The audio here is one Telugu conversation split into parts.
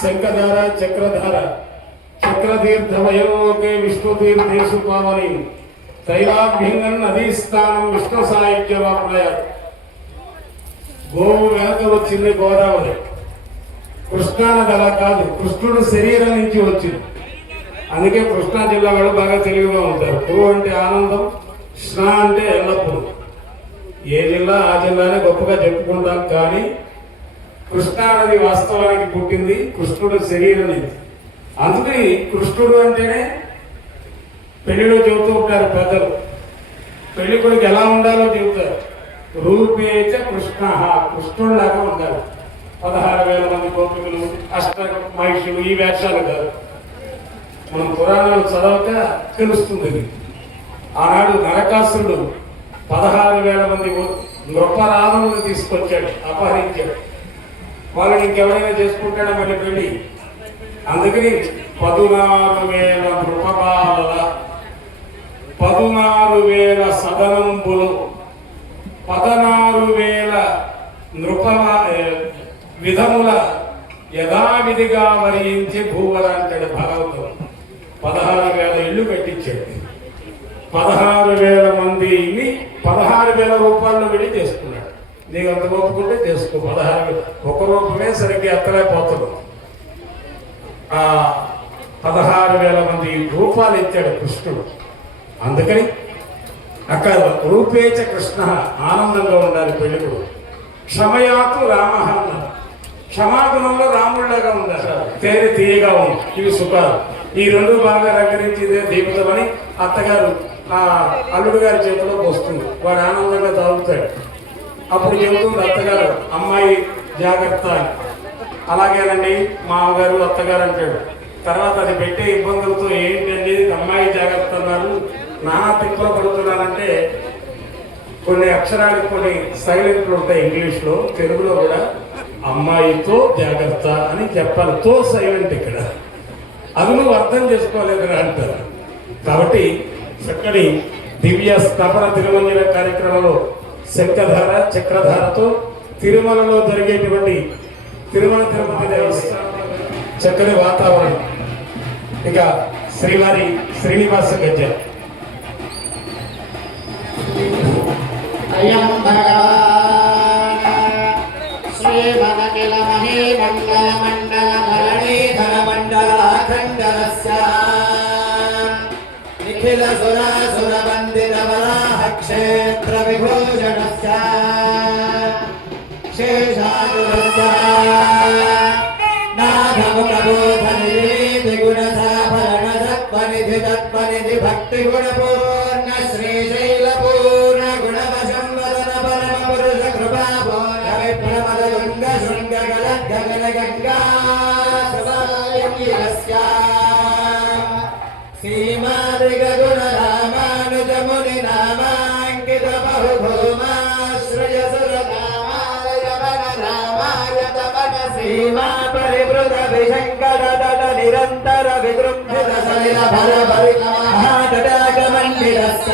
శంఖధార చక్రధార చక్రతీర్థమయోకే విష్ణుతీర్థేషు పావని తైలాభ్యంగం నదీస్థానం విష్ణు సాహిత్యవాప్నయ. గోవు వెనక వచ్చింది గోదావరి. కృష్ణానది అలా కాదు, కృష్ణుడు శరీరం నుంచి వచ్చింది. అందుకే కృష్ణా జిల్లా వాళ్ళు బాగా తెలివిగా ఉంటారు. గో అంటే ఆనందం, కృష్ణ అంటే ఎల్లప్పుడూ. ఏ జిల్లా ఆ జిల్లానే గొప్పగా చెప్పుకుంటాం. కానీ కృష్ణానది వాస్తవానికి పుట్టింది కృష్ణుడు శరీరం నుంచి. అందుకని కృష్ణుడు అంటేనే పెళ్లిలో చెబుతూ ఉంటారు పెద్దలు, పెళ్లి కొడుకు ఎలా ఉండాలో చెబుతారు. రూపేచ కృష్ణ, కృష్ణుడిలాగా ఉండాలి. 16,000 మంది గోపికలు, అష్ట మహిషులు, ఈ వేషాలు కాదు. మనం పురాణాలు చదవక తెలుస్తుంది. ఆనాడు నరకాసురుడు 16,000 మంది నృపరాధములను తీసుకొచ్చాడు, అపహరించాడు. వాళ్ళని ఇంకెవరైనా చేసుకుంటాడా మళ్ళీ పెళ్లి? అందుకని 16,000 నృపబాలల, 16,000 సదనంబులు, 16,000 నృప విధముల యథావిధిగా వరించి భూవర అంటాడు భాగవతం. 16,000 ఇళ్ళు కట్టించాడు. 16,000 మందిని 16,000 రూపాయలు విడి చేసుకున్నాడు. నీకు అంత ఒప్పుకుంటే చేసుకో. 16,000 ఒక రూపమే సరిగ్గా ఎత్తలేకపోతున్నాడు. 16,000 మంది రూపాయలు ఇచ్చాడు కృష్ణుడు. అందుకని అక్కడ రూపేచ కృష్ణ, ఆనందంగా ఉండాలి పెళ్ళికుడు. క్షమయాతు రామ అన్నారు. క్షమాగుణంలో రాముడిలాగా ఉండాలి, తేనె తీయగా ఉంది. ఇవి సుఖాలు. ఈ రెండు బాగా రంగరించిందే దీపితమని అత్తగారు అల్లుడు గారి చేతిలో వస్తుంది. వాడు ఆనందంగా తాగుతాడు. అప్పుడు చెబుతుంది అత్తగారు, అమ్మాయి జాగ్రత్త అని. అలాగేనండి మామగారు అత్తగారు అంటాడు. తర్వాత అది పెట్టే ఇబ్బందులతో ఏంటండి అమ్మాయి జాగ్రత్త అన్నారు, నానా తిప్పలు పడుతున్నానంటే కొన్ని అక్షరాలకు కొన్ని సైలెంట్లు ఉంటాయి ఇంగ్లీష్లో, తెలుగులో కూడా అమ్మాయితో జాగ్రత్త అని చెప్పాలి. తో సైలెంట్ ఇక్కడ, అది నువ్వు అర్థం చేసుకోలేదురా అంటారు. కాబట్టి చక్కని దివ్య స్థాపన తిరుమంజన కార్యక్రమంలో శంఖధార చక్రధారతో తిరుమలలో జరిగేటువంటి తిరుమల తిరుపతి దేవస్థానం చక్కని వాతావరణం. ఇక శ్రీవారి శ్రీనివాస గజ్జ. అయం భగవాన్ శ్రీమదఖిల మహే మండల మండల ధరణీధర మండలాఖండలస్య నిఖిల సురాసుర వందిత వరాహ క్షేత్ర విభూషణస్య శేషాదురస్య నాథముఖ బోధనిధి గుణ సాఫలన సత్వనిధి తత్వనిధి భక్తి గుణ పూర్ణ శ్రీశైల పూర్ణ గుణవశం వదన పరమ పురుష కృపా పూర్ణ విప్రమద గంగ శృంగ గల గంగా సదాయస్య శ్రీమాదిగ గుణ రామానుజ ముని నామాంకిత బహుభూమాశ్రయ సుర రామాలయ వన రామాయ తపన సీమా పరివృత విశంకర దట నిరంతర విగృంభిత శైల భర భరిత మహాటడాగమండిరస్య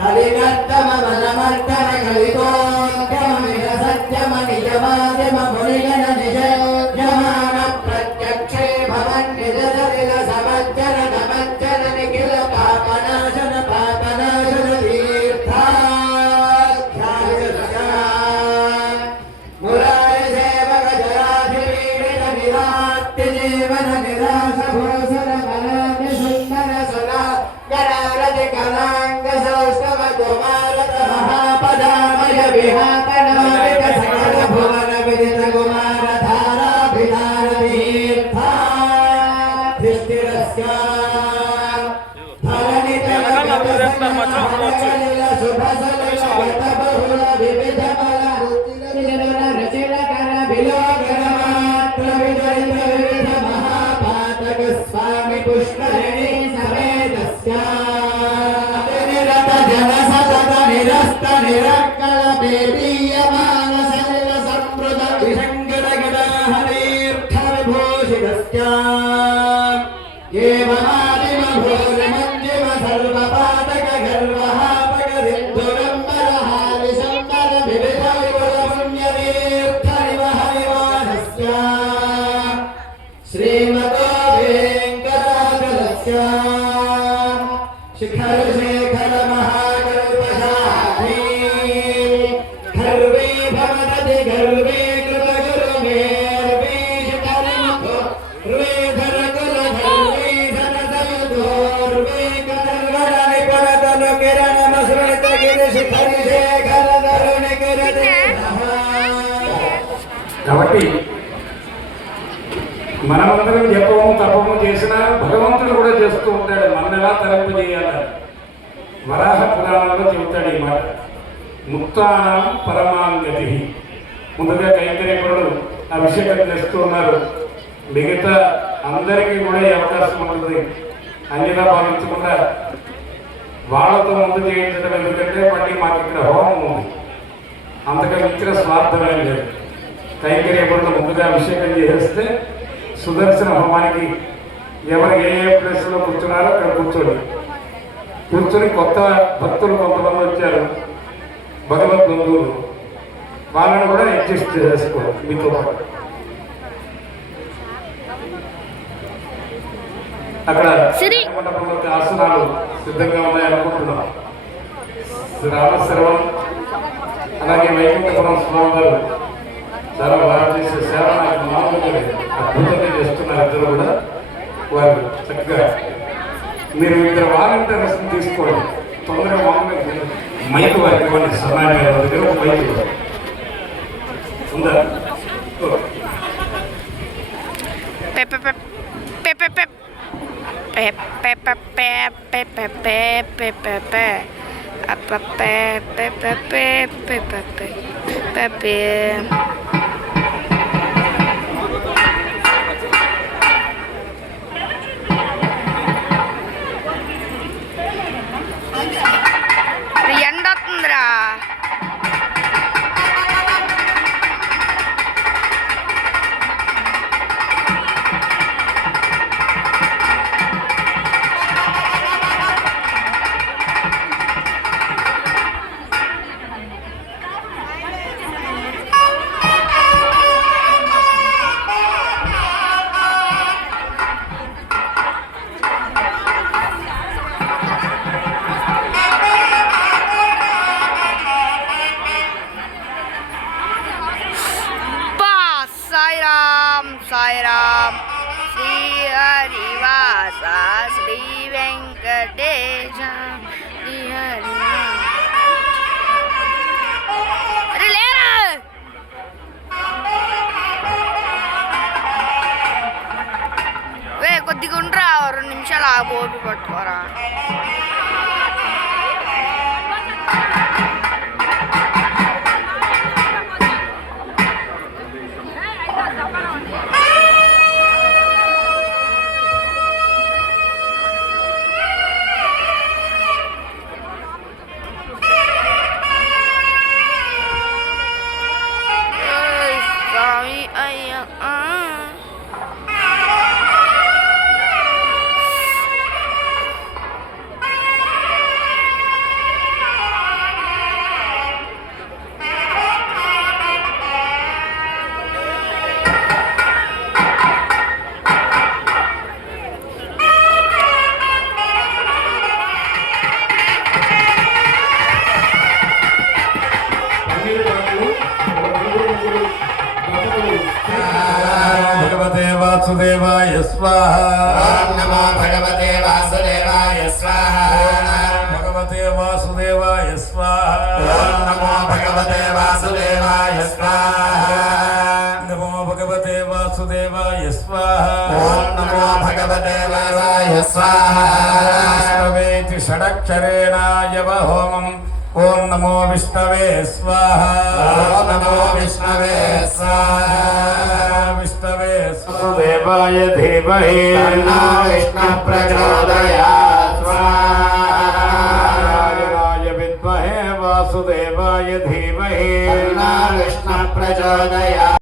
కలినర్తమ వనమర్తన కలికోద్యమనిజ సత్యమ నిజమాద్యమ మునిగణ నిజయమాన ప్రత్యక్షే భవన్ నిజ సలిల సమజ్జన నమజ్జన నిఖిల పాపనాశన పాపనాశన తీర్థాధ్యాయ మురారి సేవక జరాధిపీడిత నిరాత్య జీవన నిరాశ భూసర బలాన్ని సుందర సురా గణారతి కళాంగ సౌష్ఠవ కుమారత మహాపదామయ విహాతనామిక సకల భువన విదిత కుమార ధారాభిధార తీర్థాధిష్ఠిరస్య ధరణిత శుభ సలిల గత బహుళ వివిధ బల రచిల కర విలోకర మాత్ర విజయిత వివిధ మహాపాతక స్వామి పుష్కరిణి సమేతస్య నిరత జన సతత నిరస్త నిరక్కల పేదీయమాన సలిల సంవృత విశంకర గడాహరీర్థ విభూషితస్య ఏవమాదిమ భూరి మంజిమ సర్వపాతక గర్వహాపక సిద్ధురంబర హారి సంబర వివిధ విపుల పుణ్య తీర్థ నివహరివాసస్య శ్రీమతో వెంకటాచలస్య శిఖర శేఖర మహాకల్పశాఖీ గర్వే భవతి గర్వే కృత గురు మేర్వే శిఖరముఖో రువే ధర కుల ధర్వే ధర సయుధోర్వే కదర్వర నిపరతను కిరణ మసృణిత గిరి శిఖర శేఖర ధరుణి కిరతి కాబట్టి మనమందరం జపము తపము చేసినా భగవంతుడు కూడా చేస్తూ ఉంటాడు, మన ఎలా తరింపజేయాలని. వరాహ పురాణంలో చెబుతాడు ఈ మాట. ముక్తానం పరమాంగతి. ముందుగా కైంకర్యపరుడు అభిషేకం చేస్తూ ఉన్నారు. మిగతా అందరికీ కూడా ఈ అవకాశం ఉంటుంది. అన్నిగా భావించకుండా వాళ్ళతో ముందు చేయించడం, ఎందుకంటే మళ్ళీ మాకు ఇక్కడ హోమం ఉంది, అంతగా మించిన స్వార్థమే లేదు. కైంకర్యపరుడు ముందుగా అభిషేకం చేసేస్తే సుదర్శన హోమానికి ఎవరు ఏ ప్లేస్లో కూర్చున్నారో అక్కడ కూర్చొని కొత్త భక్తులు కొంతమంది వచ్చారు, భగవద్బంధువులు, వాళ్ళని కూడా అడ్జస్ట్ చేసుకోవాలి మీతో పాటు. అక్కడ మండపంలో ఆసనాలు సిద్ధంగా ఉన్నాయనుకుంటున్నాం. రామశరవం అలాగే వైకుంఠపురం స్వామి వారు చాలా బాగా చేసే సేవ నాకు మామూలుగా అద్భుతంగా చేస్తున్నారు. ఇద్దరు కూడా వారు చక్కగా. మీరు ఇద్దరు వాలంటీర్స్ తీసుకోండి, తొందరగా మామూలుగా మైక్ వారికి ఇవ్వండి. సమయాన్ని దగ్గర ఒక మైక్ ఉందా? ఎండొస్తుందిరా. సాయిరామ్ శ్రీ హరివాస శ్రీ వెంకటేశ శ్రీ అరే లేరా వే కొద్దిగా ఉండరా, 2 నిమిషాలు ఆ బోర్డు పట్టుకోరా. భగవతే వాసుదేవాయ స్వాహా. నమో భగవతే వాసుదేవాయ స్వాహా. భగవతే వాసుదేవాయ స్వాహా. నమో భగవతే వాసుదేవాయ స్వాహా. నమో భగవతే వాసుదేవాయ స్వాహా. నమో భగవతే వాసుదేవాయ స్వాహా. విష్ణవేతి షడక్షరేణాయవ హోమం. ఓం నమో విష్ణవే స్వాహా. ఓం నమో విష్ణవే స్వాహా. విష్ణవే వాసుదేవాయ ధీమహి తన్నో విష్ణుః ప్రచోదయాత్. స్వాహాయ విద్మహే వాసుదేవాయ ధీమహి తన్నో విష్ణుః ప్రచోదయాత్.